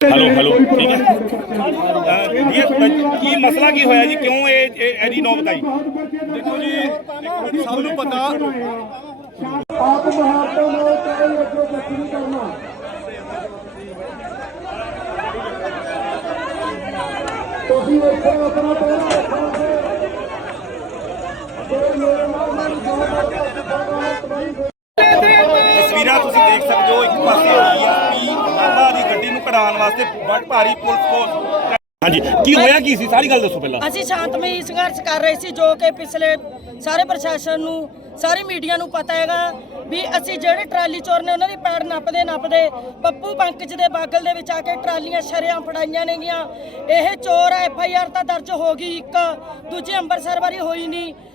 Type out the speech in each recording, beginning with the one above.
Hello hello ਠੀਕ ਹੈ ਅਹ, ਇਹ ਕੀ ਮਸਲਾ ਕੀ ਹੋਇਆ ਜੀ? ਕਿਉਂ ਇਹ ਇਹਦੀ ਨੌਬਤ ਆਈ? ਦੇਖੋ ਜੀ ਸਭ ਨੂੰ ਪਤਾ। ਆਪ ਮਹਾਤਮਾ ਨਹੀਂ ਕਰਨਾ ਤੁਸੀਂ ਆਪਣਾ ਪਹਿਰਾ ਨਾਲ ਤਸਵੀਰਾਂ ਤੁਸੀਂ ਦੇਖ ਸਕਦੇ ਹੋ ਇੱਕ ਪਾਸੇ ਡੀਐਸਪੀ ਨਾਭਾ ਦੀ ਗੱਡੀ ਨੂੰ ਕਢਾਉਣ ਵਾਸਤੇ ਭਾਰੀ ਪੁਲਿਸ ਫੋਰਸ ਹਾਂਜੀ ਕੀ ਹੋਇਆ ਕੀ ਸੀ? ਸਾਰੀ ਗੱਲ ਦੱਸੋ ਪਹਿਲਾਂ। ਅਸੀਂ ਸ਼ਾਂਤਮਈ ਸੰਘਰਸ਼ ਕਰ ਰਹੇ ਸੀ ਜੋ ਕਿ ਪਿਛਲੇ ਸਾਰੇ ਪ੍ਰਸ਼ਾਸਨ ਨੂੰ ਸਾਰੀ ਮੀਡੀਆ ਨੂੰ ਪਤਾ ਹੈਗਾ ਵੀ ਅਸੀਂ ਜਿਹੜੇ ਟਰਾਲੀ ਚੋਰ ਨੇ ਉਹਨਾਂ ਦੀ ਪੈੜ ਨੱਪਦੇ ਨੱਪਦੇ ਪੱਪੂ ਪੰਕਜ ਦੇ ਬਾਗਲ ਦੇ ਵਿੱਚ ਆ ਕੇ ਟਰਾਲੀਆਂ ਸ਼ਰਿਆਂ ਫੜਾਈਆਂ ਨੇਗੀਆਂ। ਇਹ ਚੋਰ ਐਫ ਆਈ ਆਰ ਤਾਂ ਦਰਜ ਹੋ ਗਈ ਇੱਕ ਦੂਜੇ ਅੰਮ੍ਰਿਤਸਰ ਵਾਰੀ ਹੋਈ ਨਹੀਂ।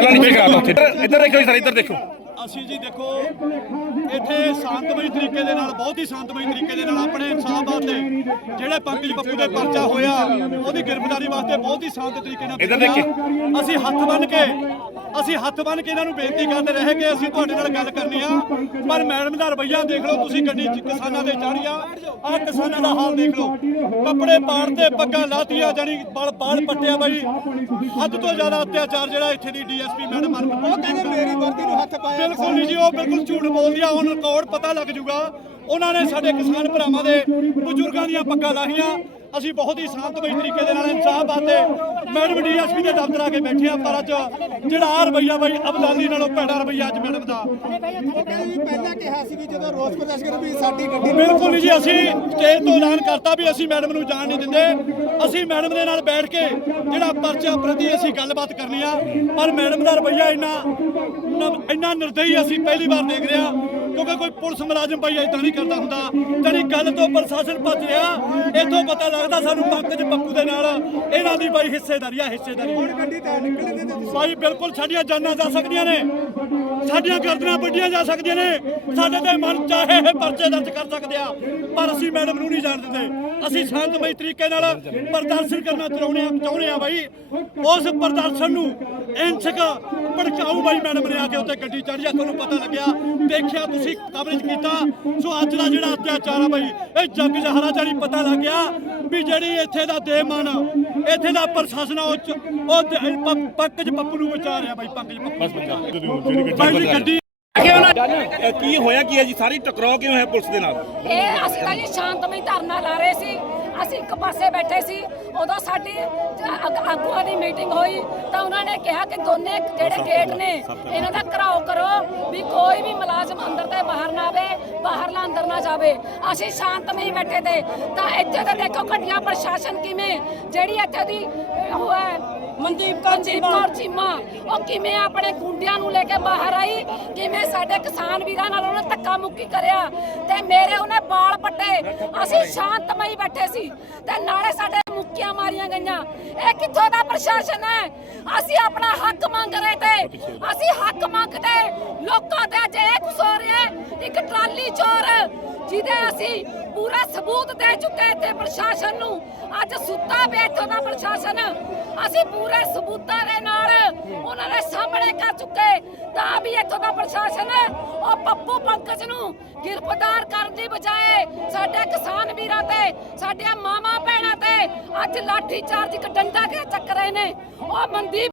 ਪਹਿਲਾਂ ਨੀਚੇ ਕਰਾ ਦਿਓ ਇੱਧਰ ਇੱਧਰ ਦੇਖੋ ਸਰ ਇੱਧਰ ਦੇਖੋ। ਅਸੀਂ ਜੀ ਦੇਖੋ ਇੱਥੇ ਸ਼ਾਂਤਮਈ ਤਰੀਕੇ ਦੇ ਨਾਲ ਬਹੁਤ ਹੀ ਸ਼ਾਂਤਮਈ ਤਰੀਕੇ ਦੇ ਨਾਲ ਆਪਣੇ ਇਨਸਾਫ ਵਾਸਤੇ ਜਿਹੜੇ ਪੰਕਜ ਪੱਪੂ ਦੇ ਪਰਚਾ ਹੋਇਆ ਉਹਦੀ ਗ੍ਰਿਫਤਾਰੀ ਵਾਸਤੇ ਬਹੁਤ ਹੀ ਸ਼ਾਂਤ ਤਰੀਕੇ ਨਾਲ ਇੱਧਰ ਦੇਖ। ਅਸੀਂ ਹੱਥ ਬੰਨ ਕੇ ਅਸੀਂ ਹੱਥ ਬੰਨ ਕੇ ਇਹਨਾਂ ਨੂੰ ਬੇਨਤੀ ਕਰਦੇ ਰਹੇ ਕਿ ਅਸੀਂ ਤੁਹਾਡੇ ਨਾਲ ਗੱਲ ਕਰਨੀ ਆ। ਪਰ ਮੈਡਮ ਦਾ ਰਵੱਈਆ ਦੇਖ ਲਓ ਤੁਸੀਂ ਗੱਡੀ 'ਚ ਕਿਸਾਨਾਂ ਦੇ ਚਾੜੀਆਂ ਆਹ ਕਿਸਾਨਾਂ ਦਾ ਹਾਲ ਦੇਖ ਲਓ। ਕੱਪੜੇ ਪਾੜਦੇ ਪੱਗਾਂ ਲਾਤੀਆਂ ਜਾਨੀ ਬਲ ਬਾਲ ਪੱਟਿਆ ਬਾਈ। ਹੱਦ ਤੋਂ ਜ਼ਿਆਦਾ ਅਤਿਆਚਾਰ ਜਿਹੜਾ ਇੱਥੇ ਦੀ ਡੀਐਸਪੀ ਮੈਡਮ ਹਨ ਉਹ ਕਹਿੰਦੇ ਮੇਰੀ ਵਰਦੀ ਨੂੰ ਹੱਥ ਪਾਇਆ। ਬਿਲਕੁਲ ਨਹੀਂ ਜੀ, ਉਹ ਬਿਲਕੁਲ ਝੂਠ ਬੋਲਦੀ ਆ ਹੁਣ ਰਿਕਾਰਡ ਪਤਾ ਲੱਗ ਜੂਗਾ। ਉਹਨਾਂ ਨੇ ਸਾਡੇ ਕਿਸਾਨ ਭਰਾਵਾਂ ਦੇ ਬਜ਼ੁਰਗਾਂ ਦੀਆਂ ਪੱਗਾਂ ਲਾਹੀਆਂ ਅਸੀਂ ਬਹੁਤ ਹੀ ਸ਼ਾਂਤਮਈ ਤਰੀਕੇ ਦੇ ਨਾਲ ਇਨਸਾਫ ਆਤੇ ਮੈਡਮ ਡੀਐਸਪੀ ਦੇ ਦਫ਼ਤਰ ਆ ਕੇ ਬੈਠੇ ਆ ਪਰ ਅੱਜ ਜਿਹੜਾ ਆ ਰਵਈਆ ਬਾਈ ਅਬਦਾਲੀ ਨਾਲੋਂ ਭੈੜਾ ਰਵਈਆ ਅੱਜ ਮੈਡਮ ਦਾ। ਪਹਿਲਾਂ ਕਿਹਾ ਸੀ ਵੀ ਜਦੋਂ ਰੋਸ ਪ੍ਰਦਰਸ਼ਨ ਕਰ ਵੀ ਸਾਡੀ ਗੱਡੀ ਬਿਲਕੁਲ ਜੀ, ਅਸੀਂ ਸਟੇਜ ਤੋਂ ਐਲਾਨ ਕਰਤਾ ਵੀ ਅਸੀਂ ਮੈਡਮ ਨੂੰ ਜਾਣ ਨਹੀਂ ਦਿੰਦੇ। ਅਸੀਂ ਮੈਡਮ ਦੇ ਨਾਲ ਬੈਠ ਕੇ ਜਿਹੜਾ ਪਰਚਾ ਪ੍ਰਤੀ ਅਸੀਂ ਗੱਲਬਾਤ ਕਰਨੀ ਆ। ਪਰ ਮੈਡਮ ਦਾ ਰਵਈਆ ਇੰਨਾ ਇੰਨਾ ਨਿਰਦਈ ਅਸੀਂ ਪਹਿਲੀ ਵਾਰ ਦੇਖ ਰਹੇ ਹਾਂ ਕਿਉਂਕਿ ਕੋਈ ਪੁਲਿਸ ਮੁਲਾਜ਼ਮ ਭਾਈ ਇਦਾਂ ਨਹੀਂ ਕਰਦਾ ਹੁੰਦਾ। ਜਿਹੜੀ ਗੱਲ ਤੋਂ ਪ੍ਰਸ਼ਾਸਨ ਭੱਜ ਰਿਹਾ ਇਥੋਂ ਪਤਾ ਲੱਗਦਾ ਸਾਨੂੰ ਪੰਕਜ ਪੱਪੂ ਦੇ ਨਾਲ। ਇਹਨਾਂ ਦੀ ਬਾਈ ਹਿੱਸੇਦਾਰੀ ਆ ਹਿੱਸੇਦਾਰੀ। ਬਾਈ ਬਿਲਕੁਲ ਸਾਡੀਆਂ ਜਾਨਾਂ ਜਾ ਸਕਦੀਆਂ ਨੇ। ਸਾਡੀਆਂ ਗਰਦਨਾਂ ਵੱਡੀਆਂ ਜਾ ਸਕਦੀਆਂ ਨੇ। ਸਾਡੇ ਤੇ ਮਨ ਚਾਹੇ ਇਹ ਪਰਚੇ ਦਰਜ ਕਰ ਸਕਦੇ ਆ ਪਰ ਅਸੀਂ ਮੈਡਮ ਨੂੰ ਨਹੀਂ ਜਾਣ ਦਿੰਦੇ ਅਸੀਂ ਸ਼ਾਂਤਮਈ ਤਰੀਕੇ ਨਾਲ ਪ੍ਰਦਰਸ਼ਨ ਕਰਨਾ ਚਾਹੁੰਦੇ ਆ ਚਾਹੁੰਦੇ ਆ ਬਾਈ। ਉਸ ਪ੍ਰਦਰਸ਼ਨ ਨੂੰ ਇੰਸਕ ਭੜਕਾਊ ਬਾਈ ਮੈਡਮ ਨੇ ਆ ਕੇ ਉੱਤੇ ਗੱਡੀ ਚੜ੍ਹ ਜਾ ਤੁਹਾਨੂੰ ਪਤਾ ਲੱਗਿਆ। ਦੇਖਿਆ ਤੁਸੀਂ ਕਵਰੇਜ ਕੀਤਾ। ਸੋ ਅੱਜ ਦਾ ਜਿਹੜਾ ਅਤਿਆਚਾਰ ਆ ਬਾਈ ਇਹ ਜੱਗ ਜਹਰਾ ਜਾਨੀ ਪਤਾ ਲੱਗ ਗਿਆ ਵੀ ਜਿਹੜੀ ਇੱਥੇ ਦਾ ਦੇਮਨ ਇੱਥੇ ਦਾ ਪ੍ਰਸ਼ਾਸਨ ਆ, ਉਹ ਚ- ਉਹ ਦ- ਪ- ਪੰਕਜ ਪੱਪੂ ਨੂੰ ਬਚਾ ਰਿਹਾ ਬਾਈ ਪੰਕਜ ਪੱਪੂ। ਬਾਈ ਜੀ ਗੱਡੀ ਕੀ ਹੋਇਆ ਕੀ ਹੈ ਜੀ? ਸਾਰੀ ਟਕਰਾਅ ਕਿਉਂ ਹੋਇਆ ਪੁਲਿਸ ਦੇ ਨਾਲ? ਇਹ ਅਸੀਂ ਤਾਂ ਜੀ ਸ਼ਾਂਤਮਈ ਧਰਨਾ ਲਾ ਰਹੇ ਸੀ। ਅਸੀਂ ਇੱਕ ਪਾਸੇ ਬੈਠੇ ਸੀ। ਉਦੋਂ ਸਾਡੀ ਜ- ਆਗ- ਆਗੂਆਂ ਦੀ ਮੀਟਿੰਗ ਹੋਈ ਤਾਂ ਉਹਨਾਂ ਨੇ ਕਿਹਾ ਕਿ ਦੋਨੇ ਜਿਹੜੇ ਗੇਟ ਨੇ ਇਹਨਾਂ ਦਾ ਘਰਾਓ ਕਰੋ ਵੀ ਕੋਈ ਵੀ ਮੁਲਾਜ਼ਮ ਅੰਦਰ ਤੇ ਬਾਹਰ ਨਾ ਆਵੇ ਬਾਹਰਲਾ ਅੰਦਰ ਨਾ ਜਾਵੇ। ਅਸੀਂ ਸ਼ਾਂਤਮਈ ਬੈਠੇ ਤੇ। ਤਾਂ ਇੱਥੇ ਤਾਂ ਦੇਖੋ ਘਟੀਆਂ ਪ੍ਰਸ਼ਾਸਨ ਕਿਵੇਂ ਜਿਹੜੀ ਇੱਥੇ ਦੀ ਉਹ ਹੈ ਮਨਦੀਪ ਕੌਰ ਮਨਦੀਪ ਕੌਰ ਚੀਮਾ ਉਹ ਕਿਵੇਂ ਆਪਣੇ ਗੁੰਡਿਆਂ ਨੂੰ ਲੈ ਕੇ ਬਾਹਰ ਆਈ ਕਿਵੇਂ ਸਾਡੇ ਕਿਸਾਨ ਵੀਰਾਂ ਨਾਲ ਉਹਨੇ ਧੱਕਾ ਮੁੱਕੀ ਕਰਿਆ ਤੇ ਮੇਰੇ ਉਹਨੇ ਬਾਲ ਪੱਟੇ। ਅਸੀਂ ਸ਼ਾਂਤਮਈ ਬੈਠੇ ਸੀ। ਤੇ ਨਾਲੇ ਸਾਡੇ ਮੁੱਕੀਆਂ ਮਾਰੀਆਂ ਗਈਆਂ। ਇਹ ਕਿੱਥੋਂ ਦਾ ਪ੍ਰਸ਼ਾਸਨ ਹੈ? ਅਸੀਂ ਆਪਣਾ ਹੱਕ ਮੰਗ ਰਹੇ ਤੇ ਅਸੀਂ ਹੱਕ ਮੰਗਦੇ ਲੋਕਾਂ ਤੇ ਅੱਜ ਇਹ ਹੋ ਰਿਹਾ ਇੱਕ ਟਰਾਲੀ ਚੋਰ ਜਿਹਦੇ ਅਸੀਂ ਪੂਰਾ ਸਬੂਤ ਦੇ ਚੁੱਕੇ ਇੱਥੇ ਪ੍ਰਸ਼ਾਸਨ ਨੂੰ ਅੱਜ ਸੁੱਤਾ ਪਿਆ ਇੱਥੋਂ ਦਾ ਪ੍ਰਸ਼ਾਸਨ। ਅਸੀਂ ਪੂਰੇ ਸਬੂਤਾਂ ਦੇ ਨਾਲ ਉਹਨਾਂ ਦੇ ਸਾਹਮਣੇ ਕਰ ਚੁੱਕੇ ਤਾਂ ਵੀ ਇੱਥੋਂ ਦਾ ਪ੍ਰਸ਼ਾਸਨ ਉਹ ਨੂੰ ਗ੍ਰਿਫਤਾਰ ਕਰਨ ਦੀ ਬਜਾਏ ਸਾਡੇ ਕਿਸਾਨ ਵੀਰਾਂ ਤੇ ਸਾਡੇ ਮਾਮਾ ਭੈਣਾਂ ਤੇ ਅੱਜ ਲਾਠੀ ਚਾਰਜ ਇੱਕ ਡੰਡਾ ਕੇ ਚੱਕ ਰਹੇ ਨੇ? ਉਹ ਮਨਦੀਪ